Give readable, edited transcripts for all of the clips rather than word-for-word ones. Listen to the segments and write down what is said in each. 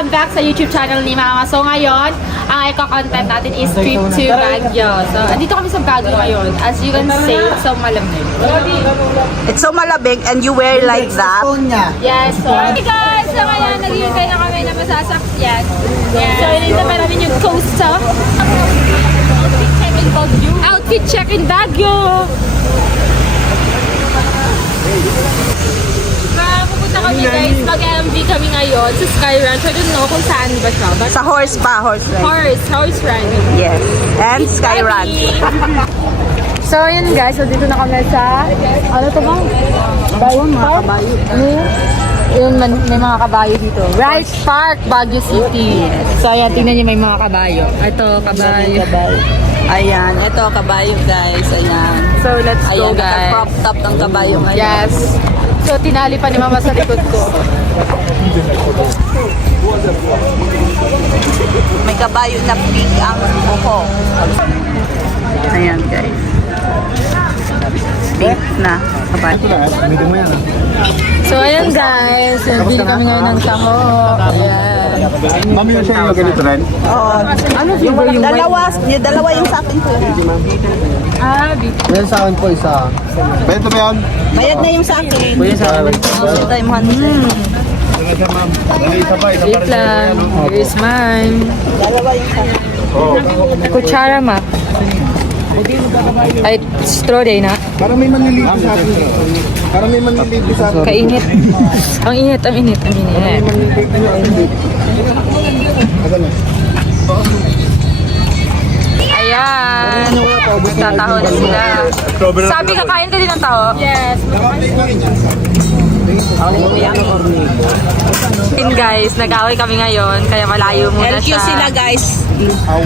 welcome back sa YouTube channel ni Mama. So ngayon, ang iko-content natin is trip to Baguio. So, andito kami sa Baguio ngayon. As you can see, it's so malamig. It's so malabig and you wear like that. Yes, so, hey guys! So ngayon, nag-iintay na kami na masasakyan. So, ininta pa namin yung Costa. Outfit check in Baguio. Outfit check in Baguio! Pupunta kami guys, mag-MV kami ngayon sa Sky Ranch. I don't know kung saan ba siya. But Sa horse pa, horse ride. horse riding. Yes. And Sky Ranch. So yun guys, so dito na kami sa, ano to ba? Rice Park? Yun, may mga kabayo dito. Rice Park, Baguio City. So ayan, tingnan niyo may mga kabayo. Ito, kabayo. Ayan, ito kabayo guys. Ayan. So let's go Ayan, guys. naka-crop top ng kabayo ngayon. Yes. So tinali pa ni Mama sa likod ko. May kabayo na pink ang buko. Ayan guys. Pink na kabayo. So ayan guys, bili kami ngayon ng taho. Ayan. Mami yung siya yung ganito rin? Oo. Ano flavor yung Dalawa yung sa akin ko. Yan sa akin po isa. Pwede ba yan? Bayad na yung sa akin. Pwede sa akin. Time 100. Isa ma'am. Dali, isa pa. Isa Wait lang. Here's mine. Dalawa yung sa akin. Kutsara ma. Ay, straw day na. Para may manlilibre sa akin. Para may manlilibre sa akin. Kainit. Ang init, ang init, ang init. Ayan. Tataho na sila. Sabi kakain ka din ng taho? Yes. Guys, nag-away kami ngayon, kaya malayo muna LQ siya. sila guys.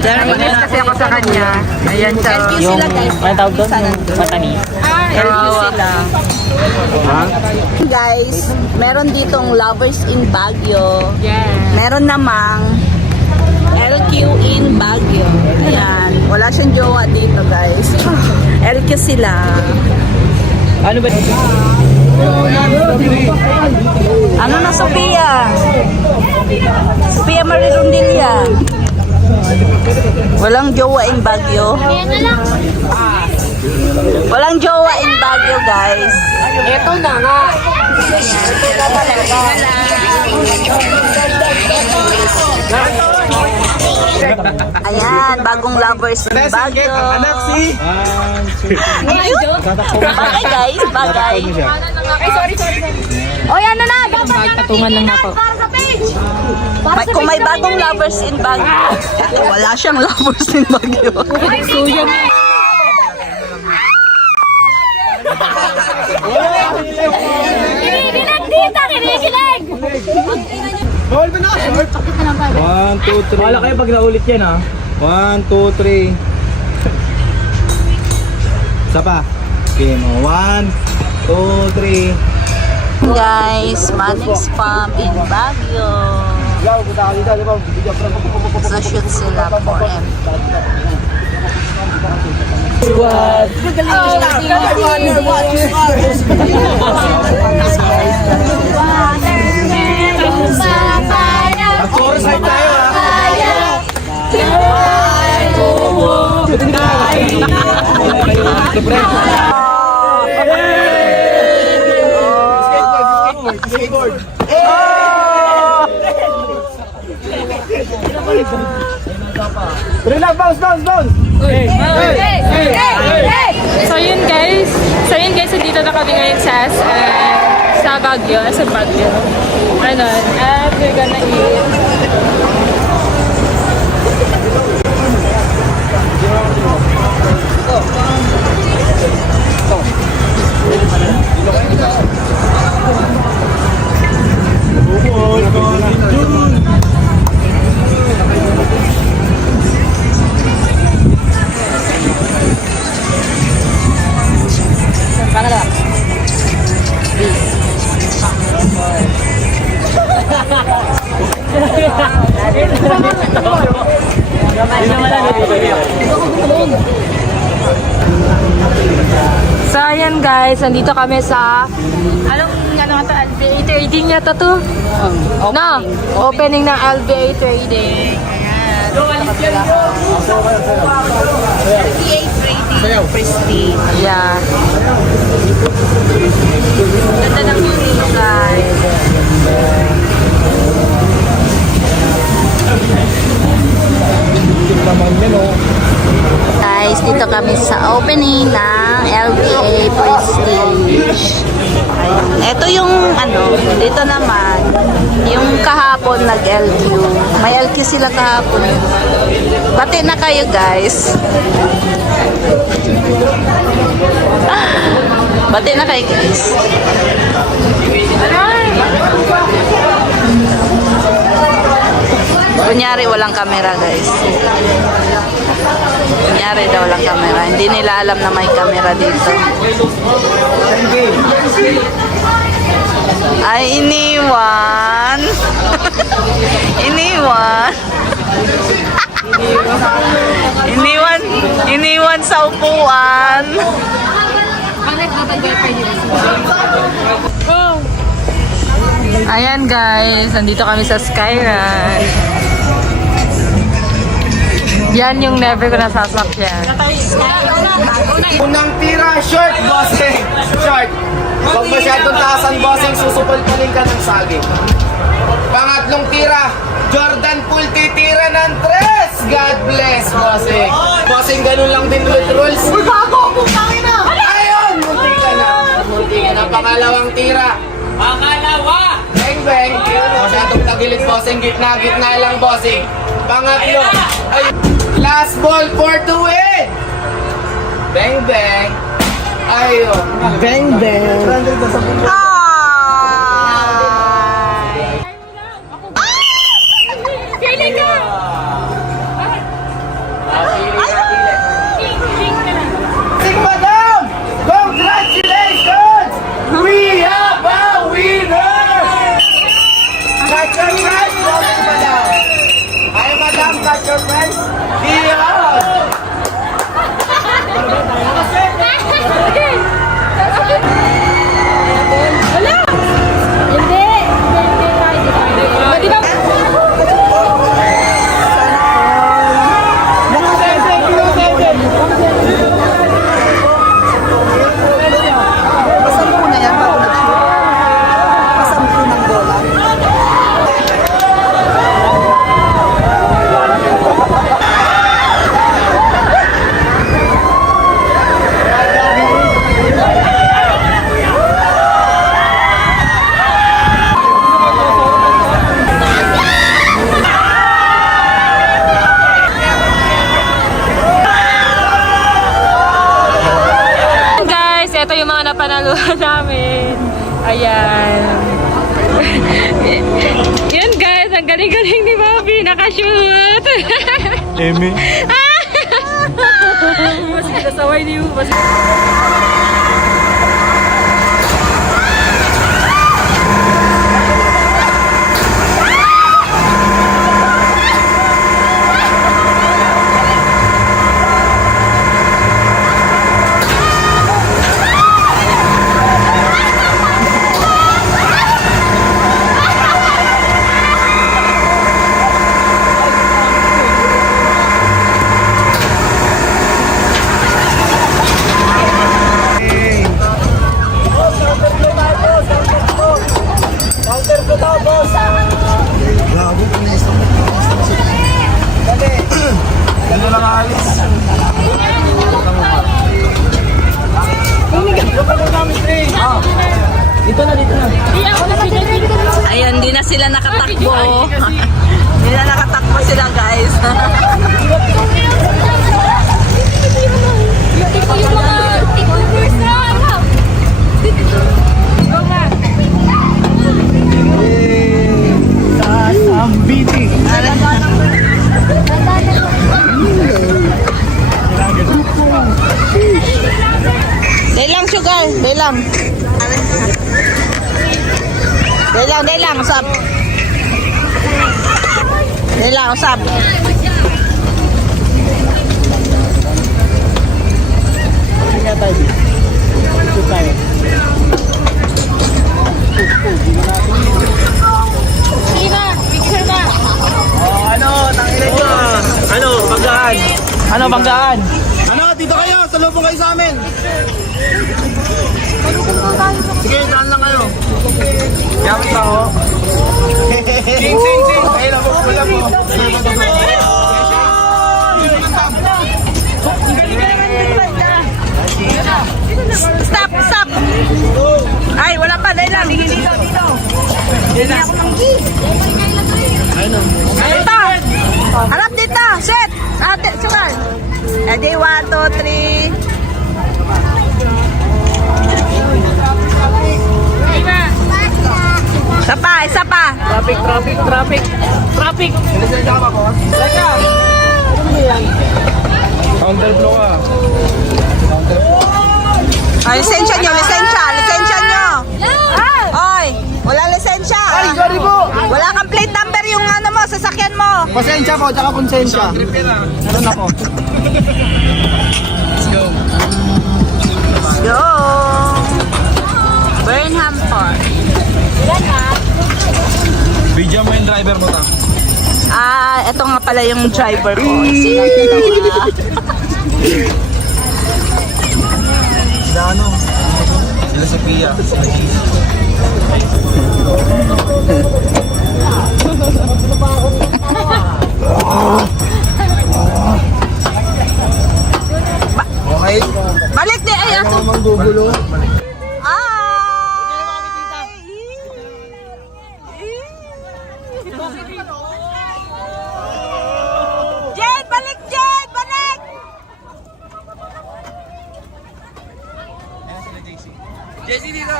Nainis kasi ako sa kanya. Ayan siya. LQ sila guys. Ano tawag doon? Matani. LQ sila. Guys, meron ditong Lovers in Baguio. Yeah. Meron namang LQ in Baguio. Ayan. Wala siyang jowa dito guys. LQ sila. Ano ba? Ano na Sophia? Sophia Marirondilla. Walang jowa in Baguio. Walang jowa in Baguio guys. Ito na nga. Ayan, bagong Lovers in Baguio. Bagay guys, bagay. Ay, sorry. Oh, yan na. Dapat Patungan lang ako. Kung may bagong Lovers in Baguio. Wala siyang Lovers in Baguio. suya na. Kinikilig dito, kinikilig! Bawal ba na? 1, 2, 3. Wala kayo pag naulit yan ha. 1, 2, 3. Isa pa. Okay, 1, 2, 3. Guys, Manix Farm in Baguio. So shoot sila for M. Chorus side tayo Skateboard. Relax, bounce. So yun guys, dito na kami ngayon sa Baguio, Ano, and we're gonna eat. So ayan guys, nandito kami sa anong ano to, eatery trading yata to. No, opening ng LBA Trading. LBA Trading Prestige. Yeah. Ganda ng view dito, guys. Guys, dito kami sa opening ng LBA Prestige. Ayun. Ito yung ano, dito naman, yung kahapon nag-LQ. May LQ sila kahapon. Bati na kayo, guys. Bati na kayo, guys. Kunyari walang camera, guys. Kunyari daw walang camera. Hindi nila alam na may camera dito. Ay, iniwan. Iniwan. Iniwan sa upuan. Ayan guys, nandito kami sa Skyrush. Yan yung never ko nasasakyan. Unang tira, short, bossing. Short. Huwag masyadong taasan, bossing. Susupal-palin ka ng saging. Pangatlong tira, Jordan Poole titira ng tres. God bless, bossing. Bossing, ganun lang din ulit rules. Uy, bago! Putangin na! Ayun! Munti ka na. Munti ka na. Pangalawang tira. Pangalawa! Bang, bang. Masyadong tagilid, bossing. Gitna lang, bossing. Pangatlo. Ay, last ball for the win! Bang, bang. Ayun. Bang, bang. Sing, madam! Congratulations! We have a winner! Catch your prize, madam! Ay, madam, catch your prize! Diyan! Ito yung mga napanaluhan namin. Ayan. Yan guys, ang galing-galing ni Bobby. Nakashoot. Eme. Mas kinasaway niyo. Ayan, di na sila nakatakbo. Di na nakatakbo sila, guys. Day lang, sugar. Day lang. Day lang, usap. Day lang, usap. Tingnan tayo. Ito tayo. Ano, banggaan? Ano, dito kayo, salubong kayo sa amin. Sige, daan lang kayo. Gamit lang ho. Sing. Ayun ako, pula mo. Stop! Ay, wala pa. Dahil lang. Dito. Dito! Harap dito! Set! Ate, sugal! Edi, 1, 2, 3. Isa pa! Traffic! Counterflow ka. Ay, lisensya nyo! Oy! Wala lisensya! Ay, sorry po. Wala kang plate number yung ano mo, sasakyan mo! Pasensya po, tsaka konsensya. Ano na po? Go! Burnham Park. Video mo yung driver mo ta. Ito nga pala yung driver ko. Sino Ano? Sila Sophia. Okay. Balik di! Ay, ato! Ano manggugulo? Jade! Balik! Jade! Balik! JC dito.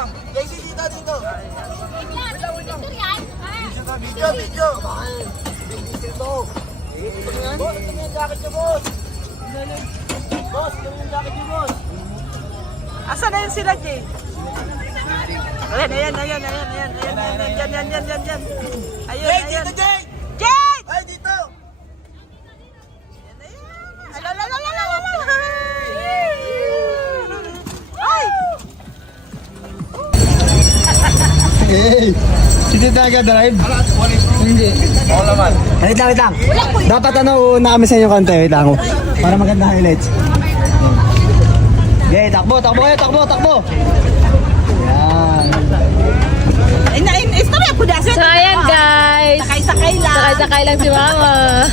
Video. Asa na yun sila, Jade? Ayan. Yan. Ayun. Jade! Jade! Ay, dito! Ay! Hey! Hindi talaga drive? Hindi. Oo naman. Wait lang. Dapat una kami sa inyo konti. Wait lang. Para maganda highlights. Okay, takbo. Yan. Istorya po na. So, ayan guys. Sakay lang. Sakay lang si Mama.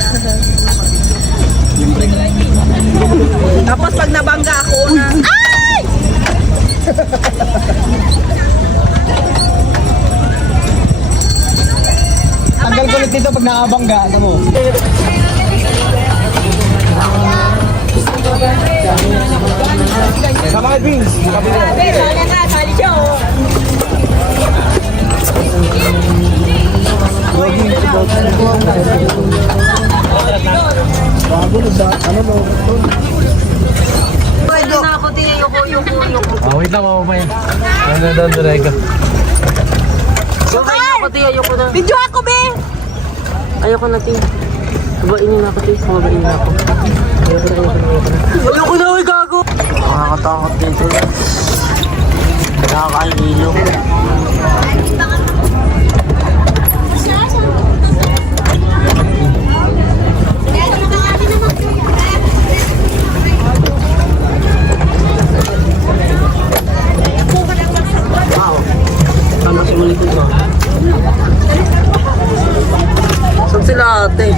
Tapos pag nabangga ako una. Ay! Tanggal ko ulit dito pag nakabangga. Ano mo? Sama ka, Vince. Wait lang, mamamayan. Ano na doon, Rega? Video ako, be! Ayoko na, Ting. Babainin na ako, Ting. Babainin na ako. Ayoko na, ay gago! Nakakatakot dito. Nakakaililo. Saan sila ate?